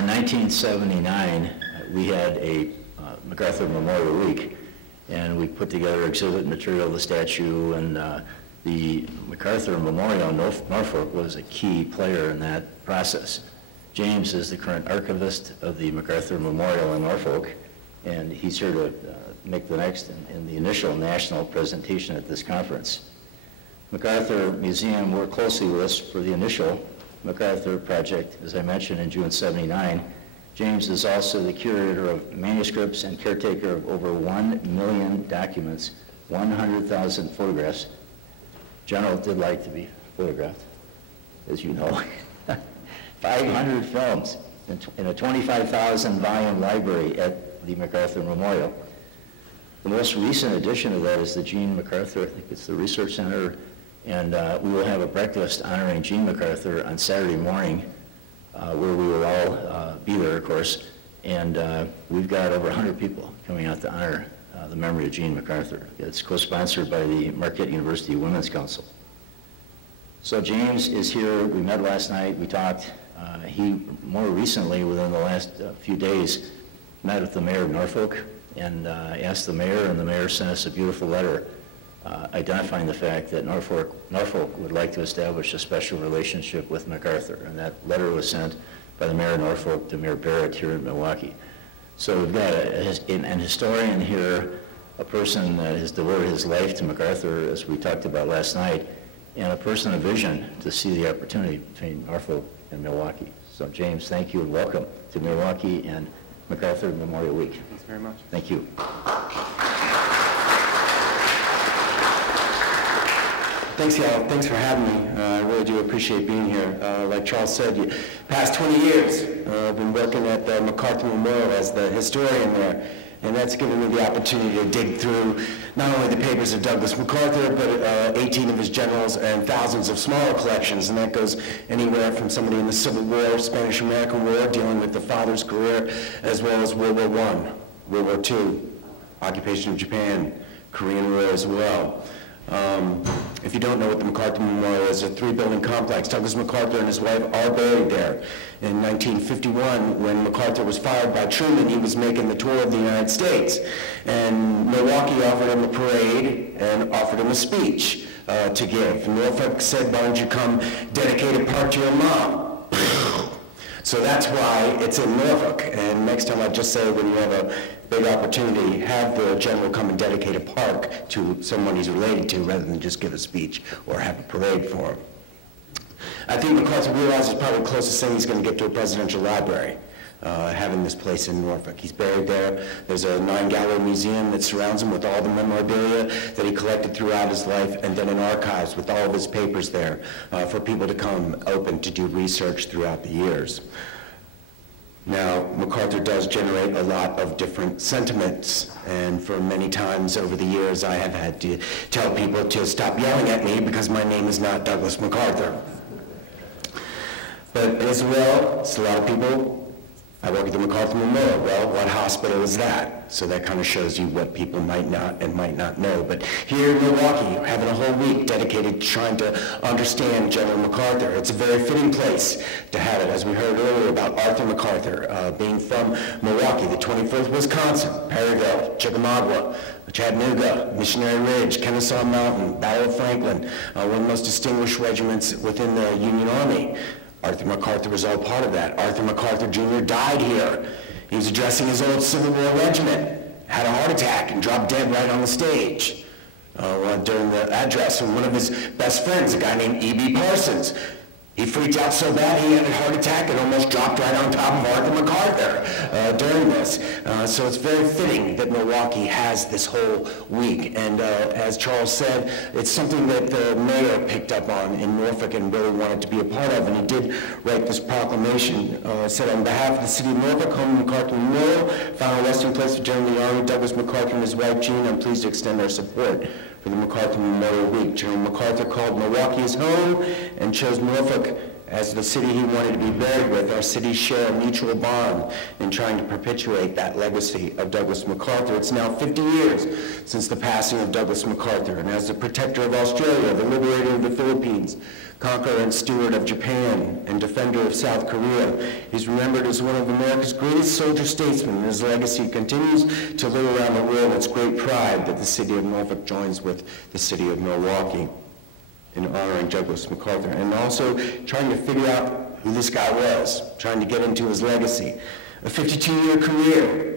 in 1979, we had a MacArthur Memorial Week, and we put together exhibit material, the statue, and the MacArthur Memorial in Norfolk was a key player in that process. James is the current archivist of the MacArthur Memorial in Norfolk, and he's here to make the next and the initial national presentation at this conference. MacArthur Museum worked closely with us for the initial MacArthur project, as I mentioned, in June '79. James is also the curator of manuscripts and caretaker of over 1 million documents, 100,000 photographs. General did like to be photographed, as you know. 500 films in a 25,000 volume library at the MacArthur Memorial. The most recent addition to that is the Gene MacArthur, I think it's the Research Center, and we will have a breakfast honoring Gene MacArthur on Saturday morning, where we will all be there, of course, and we've got over 100 people coming out to honor the memory of Gene MacArthur. It's co-sponsored by the Marquette University Women's Council. So James is here. We met last night. We talked. He more recently, within the last few days, met with the mayor of Norfolk and asked the mayor, and the mayor sent us a beautiful letter identifying the fact that Norfolk would like to establish a special relationship with MacArthur. And that letter was sent by the mayor of Norfolk to Mayor Barrett here in Milwaukee. So we've got an historian here, a person that has devoted his life to MacArthur, as we talked about last night, and a person of vision to see the opportunity between Norfolk and Milwaukee. So James, thank you and welcome to Milwaukee and MacArthur Memorial Week. Thanks very much. Thank you. Thanks, y'all. Thanks for having me. I really do appreciate being here. Like Charles said, past 20 years, I've been working at the MacArthur Memorial as the historian there, and that's given me the opportunity to dig through not only the papers of Douglas MacArthur, but 18 of his generals and thousands of smaller collections, and that goes anywhere from somebody in the Civil War, Spanish-American War, dealing with the father's career, as well as World War I, World War II, occupation of Japan, Korean War as well. If you don't know what the MacArthur Memorial is, it's a 3-building complex. Douglas MacArthur and his wife are buried there. In 1951, when MacArthur was fired by Truman, he was making the tour of the United States. And Milwaukee offered him a parade and offered him a speech to give. Norfolk said, why don't you come dedicate a park to your mom? So that's why it's in Norfolk. And next time I'd just say, when you have a big opportunity, have the general come and dedicate a park to someone he's related to, rather than just give a speech or have a parade for him. I think MacArthur realizes probably close to saying he's going to get to a presidential library, having this place in Norfolk. He's buried there. There's a 9-gallery museum that surrounds him with all the memorabilia that he collected throughout his life, and then an archives with all of his papers there for people to come open to do research throughout the years. Now, MacArthur does generate a lot of different sentiments, and for many times over the years I have had to tell people to stop yelling at me because my name is not Douglas MacArthur. But as well, it's a lot of people. I work at the MacArthur Memorial. Well, what hospital is that? So that kind of shows you what people might not and might not know. But here in Milwaukee, we're having a whole week dedicated to trying to understand General MacArthur. It's a very fitting place to have it, as we heard earlier about Arthur MacArthur, being from Milwaukee, the 24th Wisconsin, Perryville, Chickamauga, Chattanooga, Missionary Ridge, Kennesaw Mountain, Battle of Franklin, one of the most distinguished regiments within the Union Army. Arthur MacArthur was all part of that. Arthur MacArthur Jr. died here. He was addressing his old Civil War regiment, had a heart attack, and dropped dead right on the stage during the address. And one of his best friends, a guy named E.B. Parsons, he freaked out so bad he had a heart attack and almost dropped right on top of Arthur MacArthur during this. So it's very fitting that Milwaukee has this whole week. And as Charles said, it's something that the mayor picked up on in Norfolk and really wanted to be a part of. And he did write this proclamation. Said, on behalf of the city of Norfolk, home of MacArthur Memorial, final resting place for General of the Army Douglas MacArthur and his wife Jean, I'm pleased to extend our support for the MacArthur Memorial Week. General MacArthur called Milwaukee his home and chose Norfolk as the city he wanted to be buried with, our cities share a mutual bond in trying to perpetuate that legacy of Douglas MacArthur. It's now 50 years since the passing of Douglas MacArthur, and as the protector of Australia, the liberator of the Philippines, conqueror and steward of Japan, and defender of South Korea, he's remembered as one of America's greatest soldier statesmen, and his legacy continues to live around the world. It's great pride that the city of Norfolk joins with the city of Milwaukee in honoring Douglas MacArthur, and also trying to figure out who this guy was, trying to get into his legacy. A 52-year career.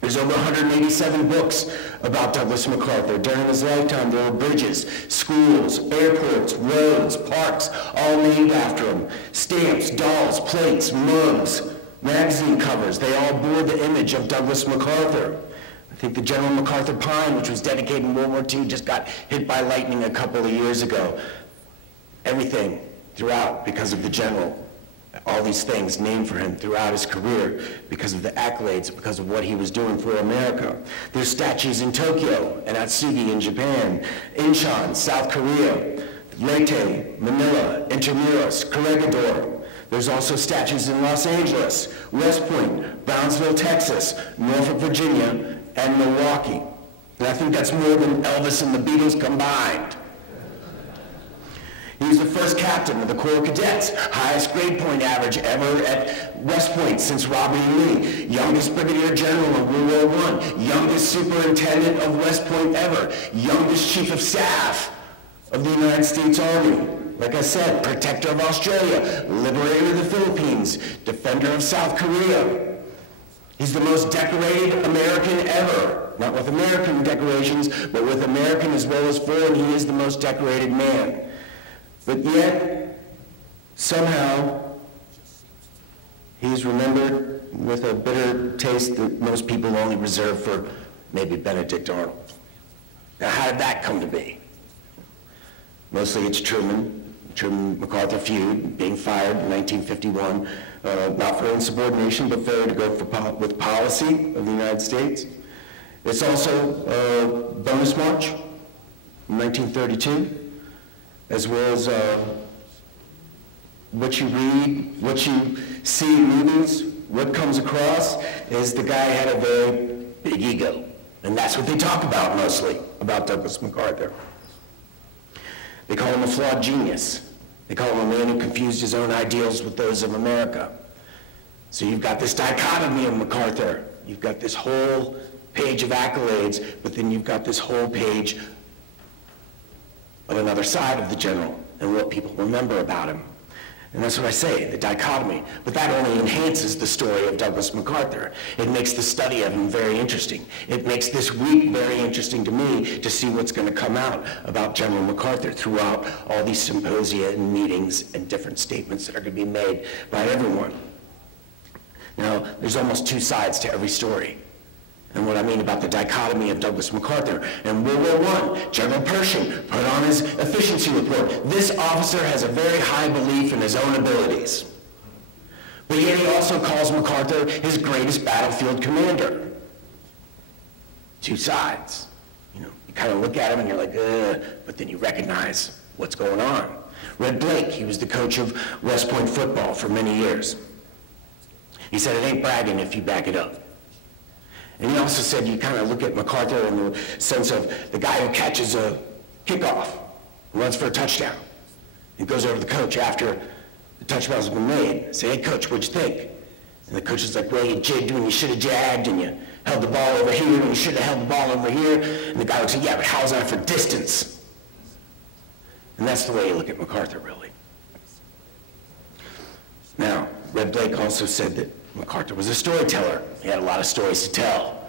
There's over 187 books about Douglas MacArthur. During his lifetime, there were bridges, schools, airports, roads, parks, all named after him. Stamps, dolls, plates, mugs, magazine covers, they all bore the image of Douglas MacArthur. I think the General MacArthur Pine, which was dedicated in World War II, just got hit by lightning a couple of years ago. Everything throughout because of the General. All these things named for him throughout his career because of the accolades, because of what he was doing for America. There's statues in Tokyo and Atsugi in Japan, Incheon, South Korea, Leyte, Manila, Intramuros, Corregidor. There's also statues in Los Angeles, West Point, Brownsville, Texas, Norfolk, Virginia, and Milwaukee. And I think that's more than Elvis and the Beatles combined. He was the first captain of the Corps of Cadets, highest grade point average ever at West Point since Robert E. Lee, youngest brigadier general of World War I, youngest superintendent of West Point ever, youngest chief of staff of the United States Army. Like I said, protector of Australia, liberator of the Philippines, defender of South Korea. He's the most decorated American ever. Not with American decorations, but with American as well as foreign. He is the most decorated man. But yet, somehow, he's remembered with a bitter taste that most people only reserve for maybe Benedict Arnold. Now, how did that come to be? Mostly it's Truman-MacArthur feud, being fired in 1951, not for insubordination, but failure to go with policy of the United States. It's also Bonus March in 1932, as well as what you read, what you see in movies, what comes across is the guy had a very big ego. And that's what they talk about mostly, about Douglas MacArthur. They call him a flawed genius. They call him a man who confused his own ideals with those of America. So you've got this dichotomy of MacArthur. You've got this whole page of accolades, but then you've got this whole page of another side of the general and what people remember about him. And that's what I say, the dichotomy. But that only enhances the story of Douglas MacArthur. It makes the study of him very interesting. It makes this week very interesting to me to see what's going to come out about General MacArthur throughout all these symposia and meetings and different statements that are going to be made by everyone. Now, there's almost two sides to every story. And what I mean about the dichotomy of Douglas MacArthur. In World War I, General Pershing put on his efficiency report, this officer has a very high belief in his own abilities. But yet he also calls MacArthur his greatest battlefield commander. Two sides. You know, you kind of look at him and you're like, but then you recognize what's going on. Red Blake, he was the coach of West Point football for many years. He said, it ain't bragging if you back it up. And he also said you kind of look at MacArthur in the sense of the guy who catches a kickoff, runs for a touchdown. He goes over to the coach after the touchdown's been made. Say, hey, coach, what'd you think? And the coach is like, well, you jigged when you should have jagged, and you held the ball over here when you should have held the ball over here. And the guy would say, yeah, but how's that for distance? And that's the way you look at MacArthur, really. Now, Red Blake also said that MacArthur was a storyteller. He had a lot of stories to tell,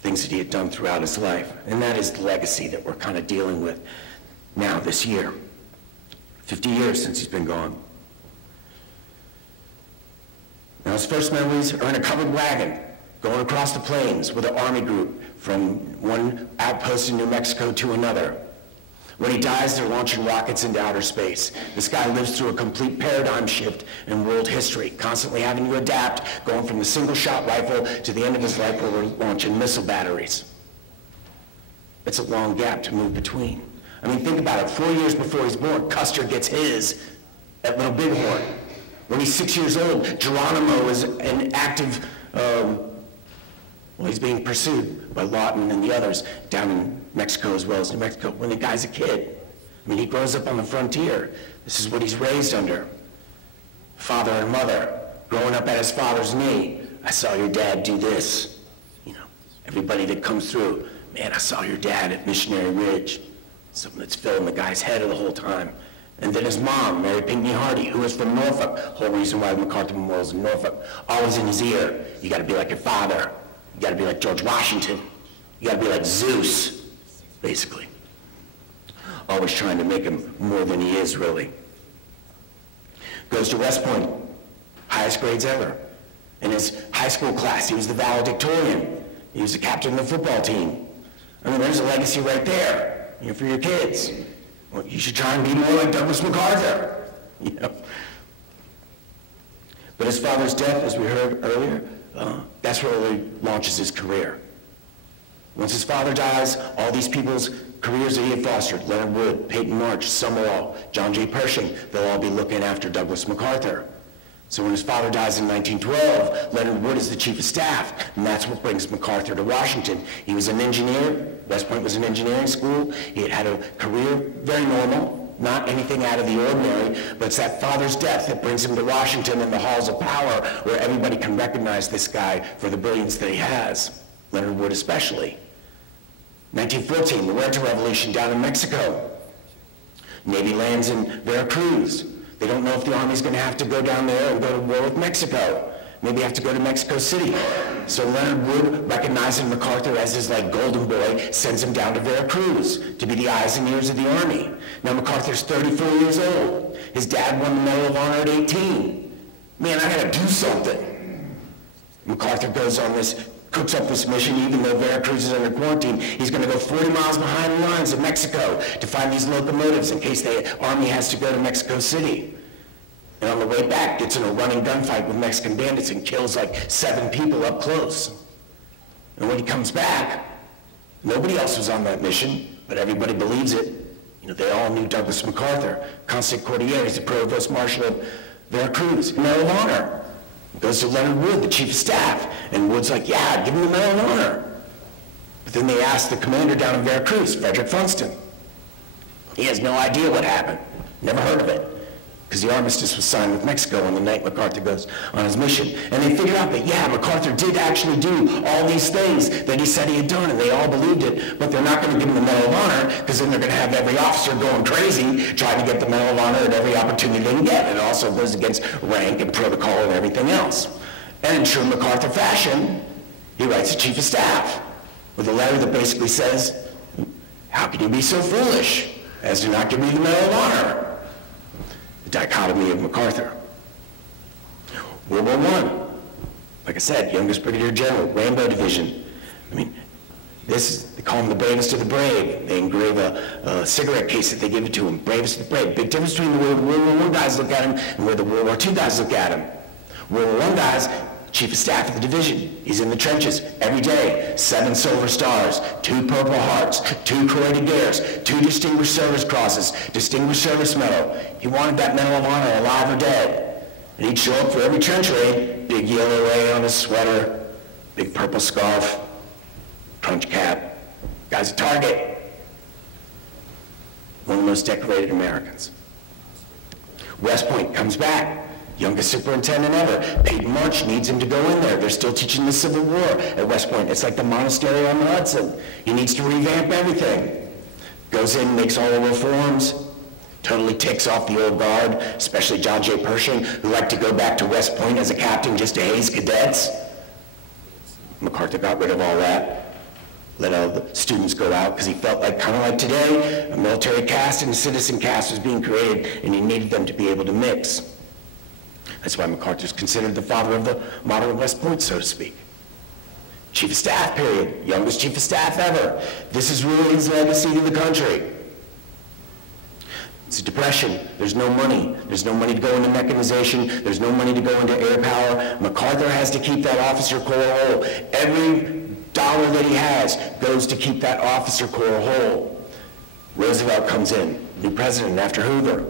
things that he had done throughout his life. And that is the legacy that we're kind of dealing with now this year. 50 years since he's been gone. Now his first memories are in a covered wagon going across the plains with an army group from one outpost in New Mexico to another. When he dies, they're launching rockets into outer space. This guy lives through a complete paradigm shift in world history, constantly having to adapt, going from the single-shot rifle to the end of his life where we're launching missile batteries. It's a long gap to move between. I mean, think about it. 4 years before he's born, Custer gets his at Little Bighorn. When he's 6 years old, Geronimo is an active, he's being pursued by Lawton and the others down in Mexico as well as New Mexico. When the guy's a kid, he grows up on the frontier. This is what he's raised under. Father and mother, growing up at his father's knee. I saw your dad do this. Everybody that comes through, man, I saw your dad at Missionary Ridge. Something that's filling the guy's head the whole time. And then his mom, Mary Pinckney Hardy, who was from Norfolk. Whole reason why the MacArthur Memorial's in Norfolk. Always in his ear. You gotta be like your father. You gotta be like George Washington. You gotta be like Zeus, basically. Always trying to make him more than he is, really. Goes to West Point, highest grades ever. In his high school class, he was the valedictorian. He was the captain of the football team. There's a legacy right there, for your kids. Well, you should try and be more like Douglas MacArthur, But his father's death, as we heard earlier, that's where he launches his career. Once his father dies, all these people's careers that he had fostered, Leonard Wood, Peyton March, Summerall, John J. Pershing, they'll all be looking after Douglas MacArthur. So when his father dies in 1912, Leonard Wood is the chief of staff, and that's what brings MacArthur to Washington. He was an engineer. West Point was an engineering school. He had had a career very normal, not anything out of the ordinary, but it's that father's death that brings him to Washington in the halls of power where everybody can recognize this guy for the brilliance that he has, Leonard Wood especially. 1914, the Huerta Revolution down in Mexico. Navy lands in Veracruz. They don't know if the Army's going to have to go down there and go to war with Mexico. Maybe have to go to Mexico City. So Leonard Wood, recognizing MacArthur as his golden boy, sends him down to Veracruz to be the eyes and ears of the Army. Now MacArthur's 34 years old. His dad won the Medal of Honor at 18. Man, I got to do something. MacArthur goes on this, cooks up this mission, even though Veracruz is under quarantine. He's going to go 40 miles behind the lines of Mexico to find these locomotives in case the Army has to go to Mexico City. And on the way back, gets in a running gunfight with Mexican bandits and kills 7 people up close. And when he comes back, nobody else was on that mission, but everybody believes it. They all knew Douglas MacArthur. Constant Cordillera, he's the Provost Marshal of Veracruz, Medal of Honor. Goes to Leonard Wood, the Chief of Staff, and Wood's like, yeah, give him the Medal of Honor. But then they asked the commander down in Veracruz, Frederick Funston. He has no idea what happened, never heard of it, because the armistice was signed with Mexico on the night MacArthur goes on his mission. And they figured out that, yeah, MacArthur did actually do all these things that he said he had done, and they all believed it, but they're not going to give him the Medal of Honor, because then they're going to have every officer going crazy trying to get the Medal of Honor at every opportunity they can get. And it also goes against rank and protocol and everything else. And in true MacArthur fashion, he writes the Chief of Staff with a letter that basically says, how can you be so foolish as to not give me the Medal of Honor? The dichotomy of MacArthur. World War I, like I said, youngest brigadier general, Rainbow Division. They call him the bravest of the brave. They engrave a cigarette case that they give it to him, bravest of the brave. Big difference between the way the World War I guys look at him and where the World War II guys look at him. World War I guys, Chief of Staff of the division. He's in the trenches every day. 7 Silver Stars, 2 Purple Hearts, 2 Croix de Guerres, 2 Distinguished Service Crosses, Distinguished Service Medal. He wanted that Medal of Honor alive or dead. And he'd show up for every trench raid, big yellow A on his sweater, big purple scarf, crunch cap. Guy's a target. One of the most decorated Americans. West Point comes back. Youngest superintendent ever. Peyton March needs him to go in there. They're still teaching the Civil War at West Point. It's like the monastery on the Hudson. He needs to revamp everything. Goes in, makes all the reforms, totally ticks off the old guard, especially John J. Pershing, who liked to go back to West Point as a captain just to haze cadets. MacArthur got rid of all that. Let all the students go out because he felt like, kind of like today, a military caste and a citizen caste was being created, and he needed them to be able to mix. That's why MacArthur's considered the father of the modern West Point, so to speak. Chief of Staff, period. Youngest Chief of Staff ever. This is really his legacy to the country. It's a depression. There's no money. There's no money to go into mechanization. There's no money to go into air power. MacArthur has to keep that officer corps whole. Every dollar that he has goes to keep that officer corps whole. Roosevelt comes in, new president after Hoover.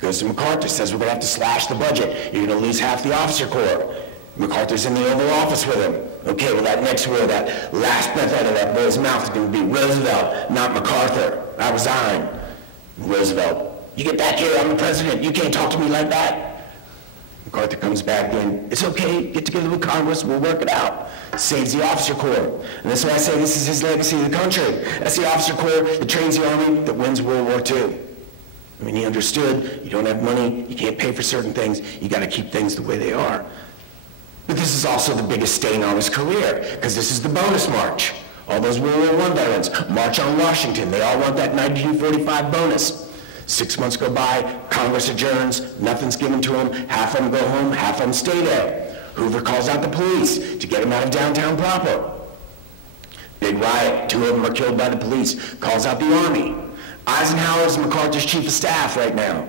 Goes to MacArthur, says we're going to have to slash the budget. You're going to lose half the officer corps. MacArthur's in the Oval Office with him. Okay, well, that next word, that last breath out of that boy's mouth is going to be Roosevelt, not MacArthur. I resign. Roosevelt, you get back here, I'm the president. You can't talk to me like that. MacArthur comes back in. It's okay, get together with Congress, we'll work it out. Saves the officer corps. And that's why I say this is his legacy to the country. That's the officer corps that trains the Army, that wins World War II. I mean, he understood you don't have money, you can't pay for certain things, you got to keep things the way they are. But this is also the biggest stain on his career, because this is the bonus march. All those World War I veterans march on Washington. They all want that 1945 bonus. 6 months go by, Congress adjourns, nothing's given to them. Half of them go home, half of them stay there. Hoover calls out the police to get them out of downtown proper. Big riot, 2 of them are killed by the police. Calls out the Army. Eisenhower is MacArthur's chief of staff right now.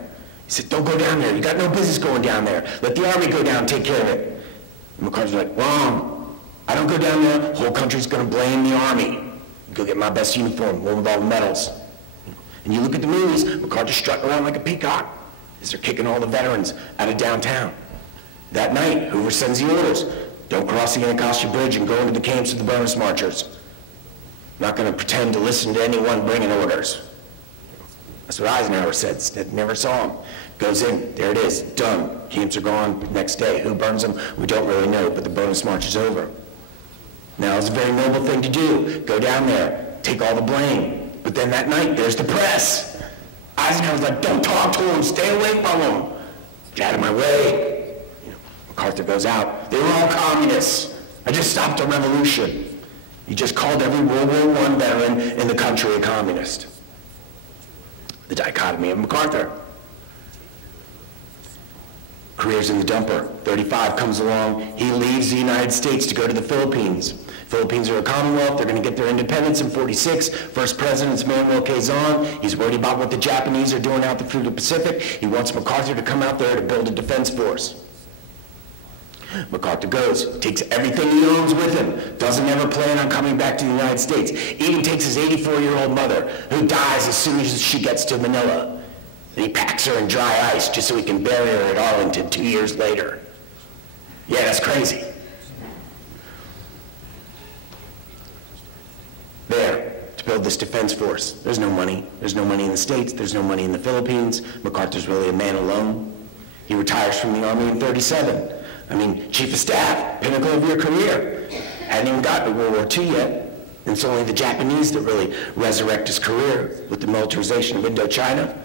He said, don't go down there. You got no business going down there. Let the Army go down and take care of it. And MacArthur's like, wrong. I don't go down there. The whole country's going to blame the Army. Go get my best uniform, one with all the medals. And you look at the movies, MacArthur's strutting around like a peacock as they're kicking all the veterans out of downtown. That night, Hoover sends the orders. Don't cross the Anacostia Bridge and go into the camps of the bonus marchers. Not going to pretend to listen to anyone bringing orders. That's what Eisenhower said. Never saw him. Goes in, there it is, done. Camps are gone next day. Who burns them? We don't really know, but the bonus march is over. Now, it's a very noble thing to do. Go down there, take all the blame. But then that night, there's the press. Eisenhower's like, don't talk to him, stay away from him. Get out of my way. MacArthur goes out. They were all communists. I just stopped a revolution. He just called every World War I veteran in the country a communist. The dichotomy of MacArthur. Career's in the dumper. 35 comes along. He leaves the United States to go to the Philippines. Philippines are a commonwealth. They're going to get their independence in 46. First president's Manuel Quezon. He's worried about what the Japanese are doing out through the Pacific. He wants MacArthur to come out there to build a defense force. MacArthur goes, takes everything he owns with him, doesn't ever plan on coming back to the United States, even takes his 84-year-old mother, who dies as soon as she gets to Manila. And he packs her in dry ice just so he can bury her at Arlington 2 years later. Yeah, that's crazy. There, to build this defense force. There's no money. There's no money in the States. There's no money in the Philippines. MacArthur's really a man alone. He retires from the Army in 37. I mean, chief of staff, pinnacle of your career. Hadn't even gotten to World War II yet. And it's only the Japanese that really resurrect his career with the militarization of Indochina.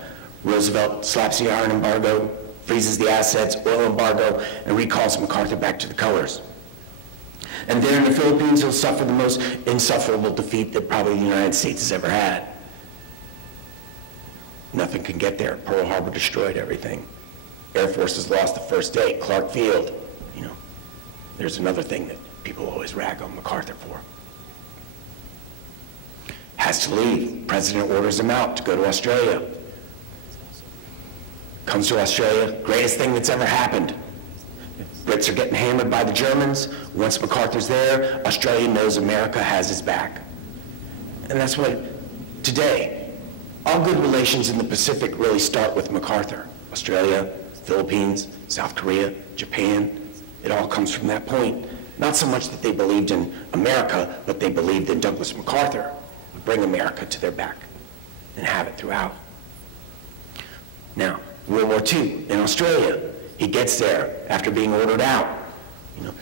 Roosevelt slaps the iron embargo, freezes the assets, oil embargo, and recalls MacArthur back to the colors. And there in the Philippines, he'll suffer the most insufferable defeat that probably the United States has ever had. Nothing can get there. Pearl Harbor destroyed everything. Air Force has lost the first day. Clark Field. There's another thing that people always rag on MacArthur for. Has to leave. President orders him out to go to Australia. Comes to Australia, greatest thing that's ever happened. Brits are getting hammered by the Germans. Once MacArthur's there, Australia knows America has his back. And that's what, today, all good relations in the Pacific really start with MacArthur. Australia, Philippines, South Korea, Japan. It all comes from that point. Not so much that they believed in America, but they believed in Douglas MacArthur would bring America to their back and have it throughout. Now, World War II in Australia. He gets there after being ordered out.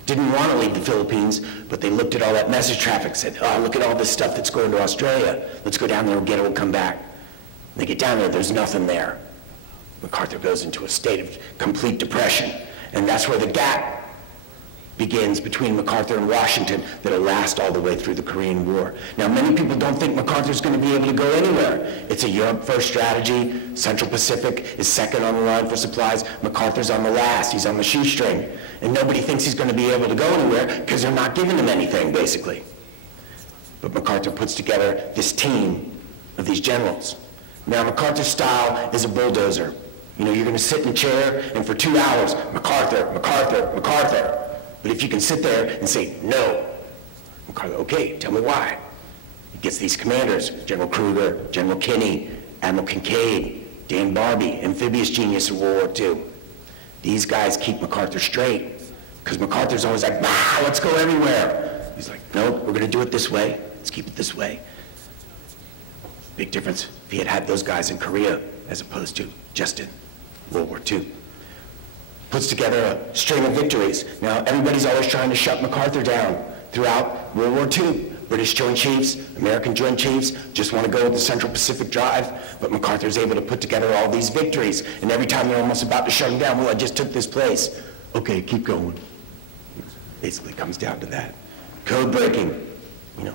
Didn't want to leave the Philippines, but they looked at all that message traffic, said, oh, look at all this stuff that's going to Australia. Let's go down there and get it, we'll come back. They get down there, there's nothing there. MacArthur goes into a state of complete depression, and that's where the gap begins between MacArthur and Washington that'll last all the way through the Korean War. Now, many people don't think MacArthur's going to be able to go anywhere. It's a Europe-first strategy. Central Pacific is second on the line for supplies. MacArthur's on the last. He's on the shoestring. And nobody thinks he's going to be able to go anywhere because they're not giving him anything, basically. But MacArthur puts together this team of these generals. Now, MacArthur's style is a bulldozer. You're going to sit in a chair, and for 2 hours, MacArthur, MacArthur, MacArthur. But if you can sit there and say, no, MacArthur, okay, tell me why. He gets these commanders, General Kruger, General Kinney, Admiral Kincaid, Dan Barbie, amphibious genius of World War II. These guys keep MacArthur straight, because MacArthur's always like, wow, let's go everywhere. He's like, nope, we're gonna do it this way. Let's keep it this way. Big difference if he had had those guys in Korea as opposed to just in World War II. Puts together a string of victories. Now, everybody's always trying to shut MacArthur down throughout World War II. British Joint Chiefs, American Joint Chiefs just want to go with the Central Pacific Drive, but MacArthur's able to put together all these victories, and every time they're almost about to shut him down, well, I just took this place. Okay, keep going. Basically comes down to that. Code breaking, you know.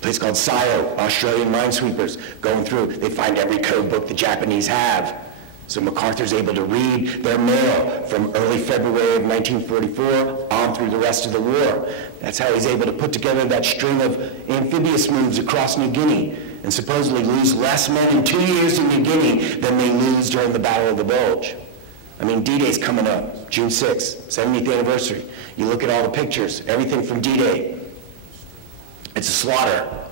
Place called SIO, Australian minesweepers, going through, they find every code book the Japanese have. So MacArthur's able to read their mail from early February of 1944 on through the rest of the war. That's how he's able to put together that string of amphibious moves across New Guinea and supposedly lose less men in 2 years in New Guinea than they lose during the Battle of the Bulge. I mean, D-Day's coming up, June 6th, 70th anniversary. You look at all the pictures, everything from D-Day. It's a slaughter.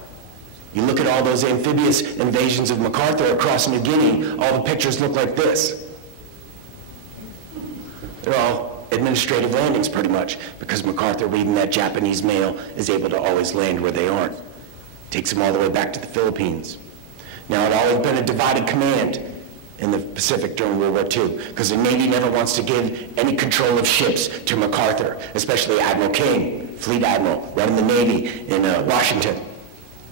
You look at all those amphibious invasions of MacArthur across New Guinea, all the pictures look like this. They're all administrative landings pretty much, because MacArthur reading that Japanese mail is able to always land where they aren't. Takes them all the way back to the Philippines. Now, it always been a divided command in the Pacific during World War II, because the Navy never wants to give any control of ships to MacArthur, especially Admiral King, Fleet Admiral, running the Navy in Washington.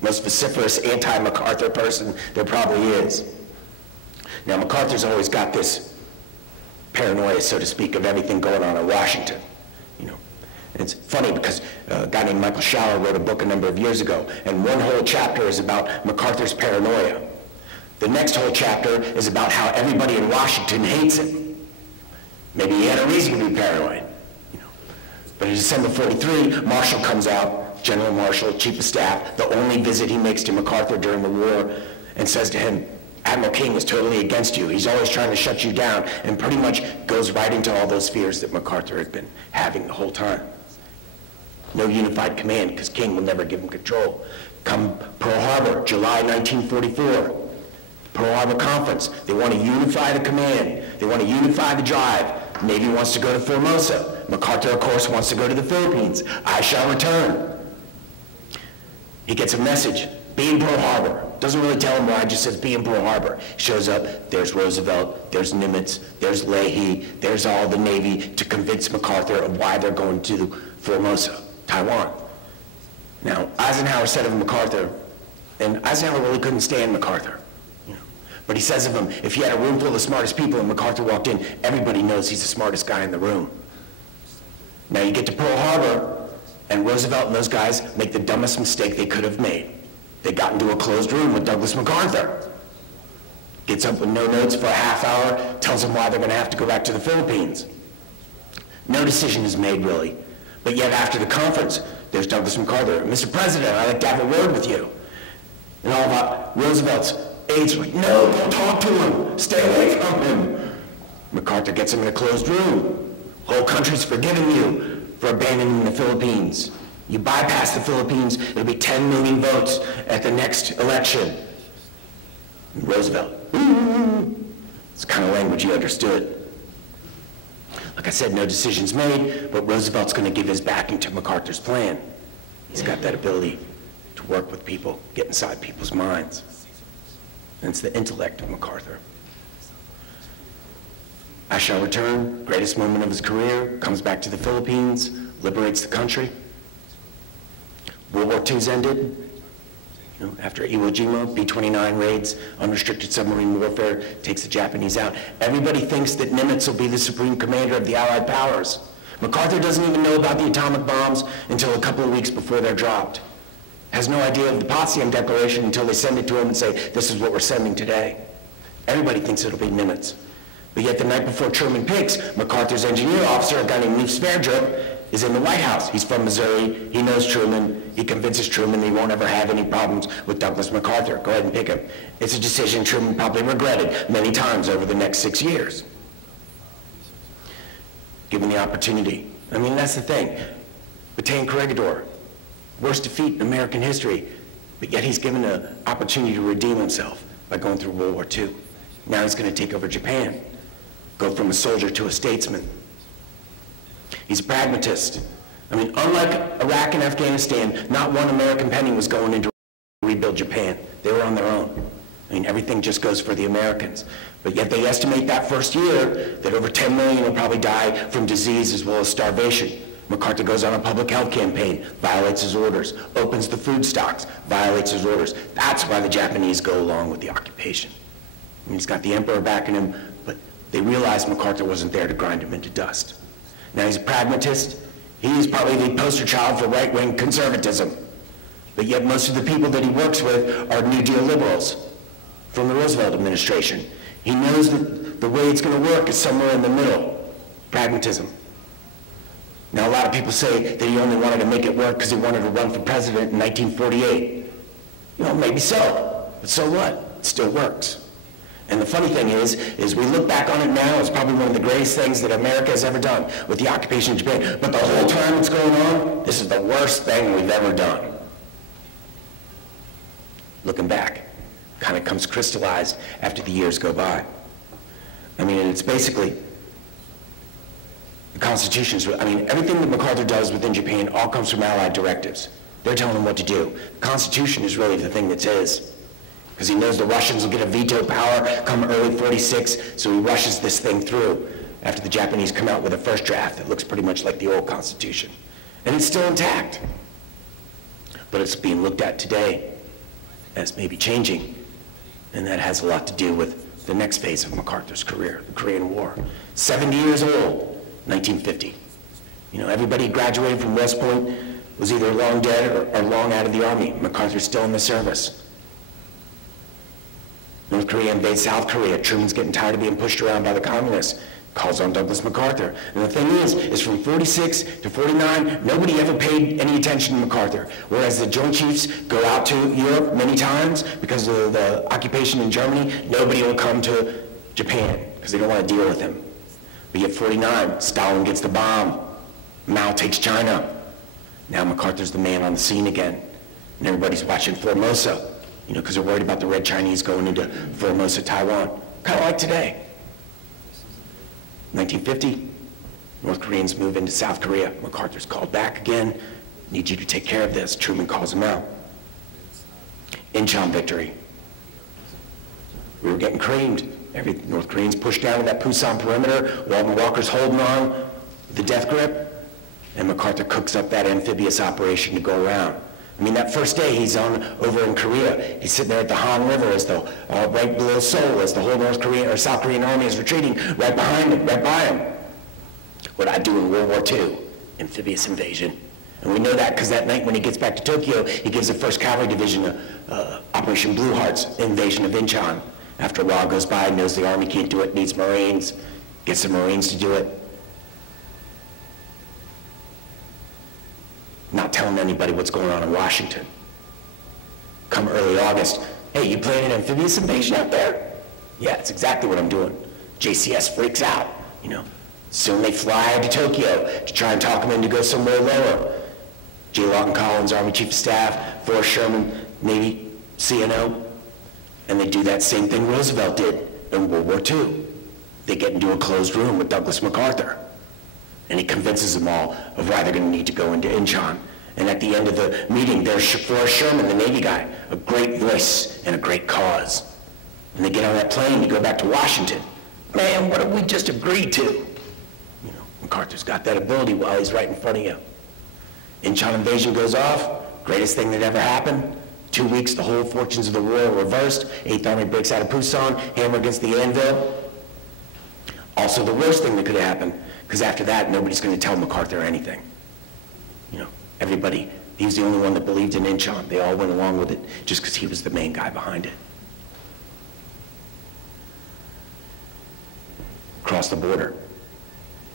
Most vociferous anti-MacArthur person there probably is. Now, MacArthur's always got this paranoia, so to speak, of everything going on in Washington. You know, and it's funny because a guy named Michael Schauer wrote a book a number of years ago, and one whole chapter is about MacArthur's paranoia. The next whole chapter is about how everybody in Washington hates him. Maybe he had a reason to be paranoid. You know. But in December '43, Marshall comes out, General Marshall, Chief of Staff, the only visit he makes to MacArthur during the war, and says to him, Admiral King is totally against you. He's always trying to shut you down, and pretty much goes right into all those fears that MacArthur had been having the whole time. No unified command, because King will never give him control. Come Pearl Harbor, July 1944. Pearl Harbor Conference. They want to unify the command. They want to unify the drive. Navy wants to go to Formosa. MacArthur, of course, wants to go to the Philippines. I shall return. He gets a message, be in Pearl Harbor. Doesn't really tell him why, just says be in Pearl Harbor. Shows up, there's Roosevelt, there's Nimitz, there's Leahy, there's all the Navy to convince MacArthur of why they're going to Formosa, Taiwan. Now, Eisenhower said of MacArthur, and Eisenhower really couldn't stand MacArthur. You know, but he says of him, if you had a room full of the smartest people and MacArthur walked in, everybody knows he's the smartest guy in the room. Now you get to Pearl Harbor, and Roosevelt and those guys make the dumbest mistake they could have made. They got into a closed room with Douglas MacArthur. Gets up with no notes for a half hour, tells them why they're going to have to go back to the Philippines. No decision is made, really. But yet after the conference, there's Douglas MacArthur. Mr. President, I'd like to have a word with you. And all about Roosevelt's aides were like, no, don't talk to him. Stay away from him. MacArthur gets him in a closed room. Whole country's forgiven you for abandoning the Philippines. You bypass the Philippines, it'll be 10 million votes at the next election. And Roosevelt, it's the kind of language he understood. Like I said, no decisions made, but Roosevelt's going to give his backing to MacArthur's plan. He's got that ability to work with people, get inside people's minds. And it's the intellect of MacArthur. I shall return, greatest moment of his career, comes back to the Philippines, liberates the country. World War II's ended. You know, after Iwo Jima, B-29 raids, unrestricted submarine warfare, takes the Japanese out. Everybody thinks that Nimitz will be the supreme commander of the Allied powers. MacArthur doesn't even know about the atomic bombs until a couple of weeks before they're dropped. Has no idea of the Potsdam Declaration until they send it to him and say, this is what we're sending today. Everybody thinks it'll be Nimitz. But yet the night before Truman picks, MacArthur's engineer officer, a guy named Leif Sverdrup, is in the White House. He's from Missouri. He knows Truman. He convinces Truman he won't ever have any problems with Douglas MacArthur. Go ahead and pick him. It's a decision Truman probably regretted many times over the next 6 years. Given the opportunity. I mean, that's the thing. Bataille Corregidor, worst defeat in American history, but yet he's given an opportunity to redeem himself by going through World War II. Now he's going to take over Japan, go from a soldier to a statesman. He's a pragmatist. I mean, unlike Iraq and Afghanistan, not one American penny was going into rebuild Japan. They were on their own. I mean, everything just goes for the Americans. But yet they estimate that first year that over 10 million will probably die from disease as well as starvation. MacArthur goes on a public health campaign, violates his orders, opens the food stocks, violates his orders. That's why the Japanese go along with the occupation. I mean, he's got the emperor backing him, but they realized MacArthur wasn't there to grind him into dust. Now he's a pragmatist. He's probably the poster child for right-wing conservatism. But yet most of the people that he works with are New Deal liberals from the Roosevelt administration. He knows that the way it's going to work is somewhere in the middle, pragmatism. Now, a lot of people say that he only wanted to make it work because he wanted to run for president in 1948. You know, maybe so, but so what? It still works. And the funny thing is we look back on it now, it's probably one of the greatest things that America has ever done with the occupation of Japan. But the whole time it's going on, this is the worst thing we've ever done. Looking back, kind of comes crystallized after the years go by. I mean, it's basically, the Constitution is, I mean, everything that MacArthur does within Japan all comes from Allied directives. They're telling him what to do. The Constitution is really the thing that's his. Because he knows the Russians will get a veto power come early 46, so he rushes this thing through after the Japanese come out with a first draft that looks pretty much like the old Constitution. And it's still intact. But it's being looked at today as maybe changing. And that has a lot to do with the next phase of MacArthur's career, the Korean War. 70 years old, 1950. You know, everybody graduated from West Point was either long dead or long out of the Army. MacArthur's still in the service. North Korea invades South Korea. Truman's getting tired of being pushed around by the communists. Calls on Douglas MacArthur. And the thing is from 46 to 49, nobody ever paid any attention to MacArthur. Whereas the Joint Chiefs go out to Europe many times because of the occupation in Germany, nobody will come to Japan because they don't want to deal with him. But yet 49, Stalin gets the bomb. Mao takes China. Now MacArthur's the man on the scene again. And everybody's watching Formosa, you know, because they're worried about the Red Chinese going into Formosa, Taiwan. Kind of like today. 1950, North Koreans move into South Korea. MacArthur's called back again. Need you to take care of this. Truman calls him out. Incheon victory. We were getting creamed. Every North Koreans pushed down to that Pusan perimeter. Walton Walker's holding on the death grip. And MacArthur cooks up that amphibious operation to go around. I mean, that first day he's on over in Korea. He's sitting there at the Han River as the right below Seoul as the whole North Korean or South Korean army is retreating right behind him, right by him. What I do in World War II, amphibious invasion. And we know that because that night when he gets back to Tokyo, he gives the 1st Cavalry Division Operation Blue Heart's invasion of Incheon. After a while goes by, knows the army can't do it, needs Marines, gets the Marines to do it. Not telling anybody what's going on in Washington. Come early August, hey, you planning an amphibious invasion out there? Yeah, that's exactly what I'm doing. JCS freaks out, you know. Soon they fly to Tokyo to try and talk him in to go somewhere lower. J. Lawton Collins, Army Chief of Staff, Forrest Sherman, Navy, CNO, and they do that same thing Roosevelt did in World War II. They get into a closed room with Douglas MacArthur. And he convinces them all of why they're going to need to go into Incheon. And at the end of the meeting, there's Forrest Sherman, the Navy guy, a great voice and a great cause. And they get on that plane to go back to Washington. Man, what have we just agreed to? You know, MacArthur's got that ability while he's right in front of you. Incheon invasion goes off, greatest thing that ever happened. 2 weeks, the whole fortunes of the war are reversed. 8th Army breaks out of Pusan, hammer against the anvil. Also the worst thing that could have happened, because after that, nobody's going to tell MacArthur anything. You know, everybody, he was the only one that believed in Incheon. They all went along with it just because he was the main guy behind it. Across the border,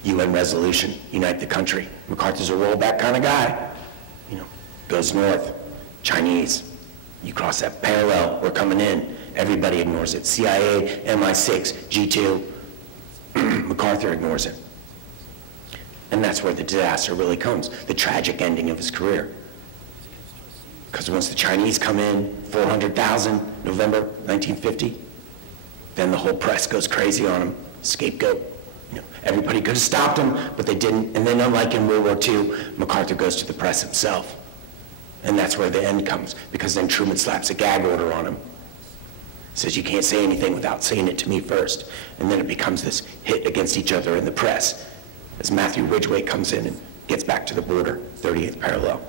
UN resolution, unite the country. MacArthur's a rollback kind of guy. You know, goes north, Chinese. You cross that parallel, we're coming in. Everybody ignores it. CIA, MI6, G2. MacArthur ignores it. And that's where the disaster really comes, the tragic ending of his career. Because once the Chinese come in, 400,000, November 1950, Then the whole press goes crazy on him, scapegoat. You know, everybody could have stopped him, but they didn't. And then unlike in World War II, MacArthur goes to the press himself. And that's where the end comes, because then Truman slaps a gag order on him. Says, you can't say anything without saying it to me first. And then it becomes this hit against each other in the press as Matthew Ridgway comes in and gets back to the border, 38th parallel.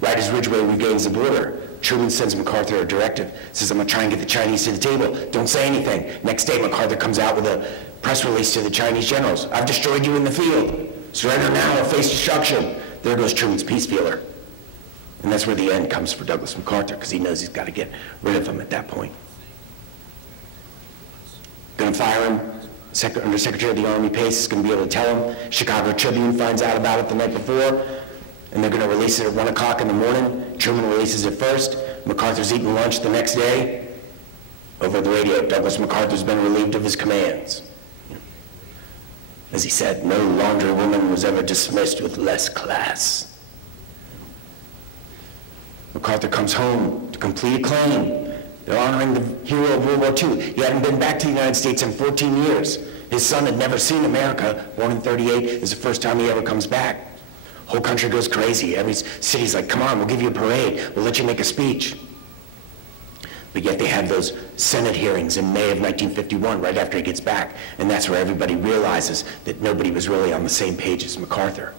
Right as Ridgway regains the border, Truman sends MacArthur a directive, says, I'm gonna try and get the Chinese to the table. Don't say anything. Next day, MacArthur comes out with a press release to the Chinese generals. I've destroyed you in the field. Surrender now or face destruction. There goes Truman's peace feeler. And that's where the end comes for Douglas MacArthur, because he knows he's got to get rid of him at that point. Going to fire him. Under Secretary of the Army Pace is going to be able to tell him. Chicago Tribune finds out about it the night before, and they're going to release it at 1 o'clock in the morning. Truman releases it first. MacArthur's eating lunch the next day. Over the radio, Douglas MacArthur's been relieved of his commands. As he said, no laundry woman was ever dismissed with less class. MacArthur comes home to complete a claim. They're honoring the hero of World War II. He hadn't been back to the United States in 14 years. His son had never seen America. Born in 38, is the first time he ever comes back. Whole country goes crazy. Every city's like, come on, we'll give you a parade. We'll let you make a speech. But yet they had those Senate hearings in May of 1951, right after he gets back. And that's where everybody realizes that nobody was really on the same page as MacArthur.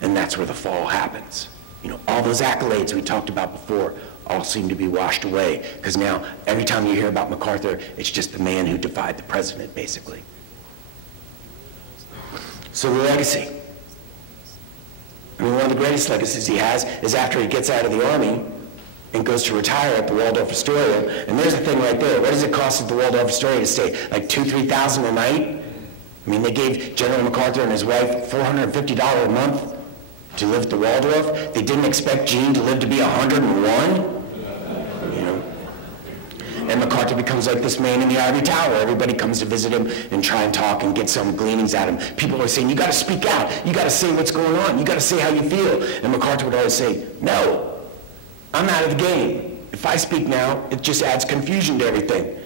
And that's where the fall happens. You know, all those accolades we talked about before all seem to be washed away, because now every time you hear about MacArthur, it's just the man who defied the president, basically. So the legacy. I mean, one of the greatest legacies he has is after he gets out of the Army and goes to retire at the Waldorf Astoria. And there's the thing right there. What does it cost at the Waldorf Astoria to stay? Like $2,000, $3,000 a night? I mean, they gave General MacArthur and his wife $450 a month to live at the Waldorf. They didn't expect Gene to live to be 101. You know? And MacArthur becomes like this man in the ivory tower. Everybody comes to visit him and try and talk and get some gleanings at him. People are saying, you got to speak out. You got to say what's going on. You got to say how you feel. And MacArthur would always say, no, I'm out of the game. If I speak now, it just adds confusion to everything.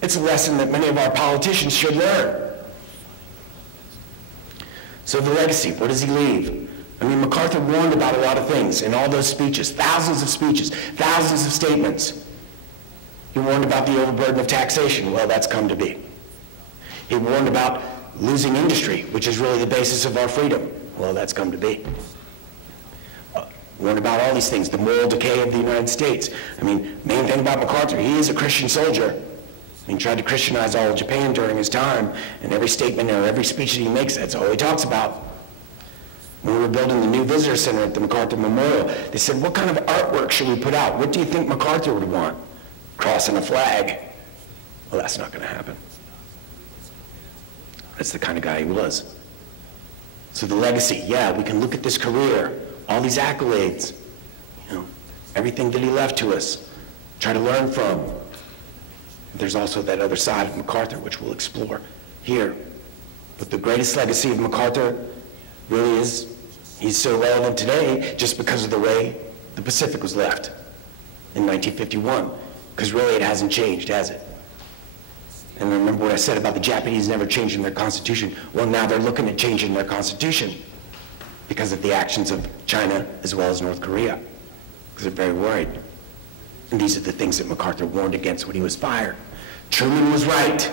It's a lesson that many of our politicians should learn. So the legacy, what does he leave? I mean, MacArthur warned about a lot of things in all those speeches, thousands of statements. He warned about the overburden of taxation. Well, that's come to be. He warned about losing industry, which is really the basis of our freedom. Well, that's come to be. Warned about all these things, the moral decay of the United States. I mean, main thing about MacArthur, he is a Christian soldier. I mean, he tried to Christianize all of Japan during his time, and every statement or every speech that he makes, that's all he talks about. When we were building the new visitor center at the MacArthur Memorial, they said, what kind of artwork should we put out? What do you think MacArthur would want? Cross and a flag. Well, that's not going to happen. That's the kind of guy he was. So the legacy, yeah, we can look at this career, all these accolades, you know, everything that he left to us, try to learn from. There's also that other side of MacArthur, which we'll explore here. But the greatest legacy of MacArthur really is, he's so relevant today just because of the way the Pacific was left in 1951. Because really it hasn't changed, has it? And remember what I said about the Japanese never changing their constitution. Well, now they're looking at changing their constitution because of the actions of China as well as North Korea, because they're very worried. And these are the things that MacArthur warned against when he was fired. Truman was right.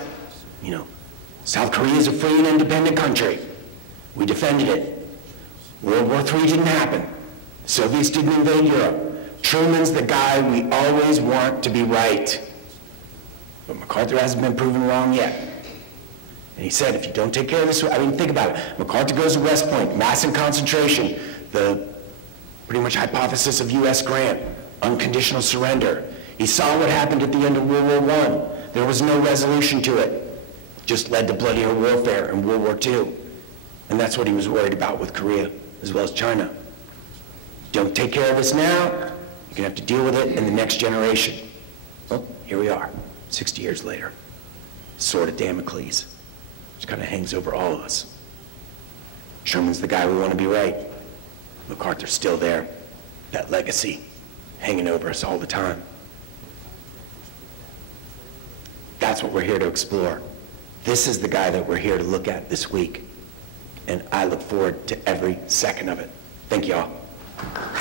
You know, South Korea is a free and independent country. We defended it. World War III didn't happen. Soviets didn't invade Europe. Truman's the guy we always want to be right. But MacArthur hasn't been proven wrong yet. And he said, if you don't take care of this, I mean, think about it. MacArthur goes to West Point, mass and concentration, the pretty much hypothesis of U.S. grant, unconditional surrender. He saw what happened at the end of World War I. There was no resolution to it. Just led to bloodier warfare in World War II. And that's what he was worried about with Korea, as well as China. Don't take care of us now, you're going to have to deal with it in the next generation. Well, here we are, 60 years later. Sword of Damocles, which kind of hangs over all of us. Truman's the guy we want to be right. MacArthur's still there. That legacy hanging over us all the time. That's what we're here to explore. This is the guy that we're here to look at this week, and I look forward to every second of it. Thank you all.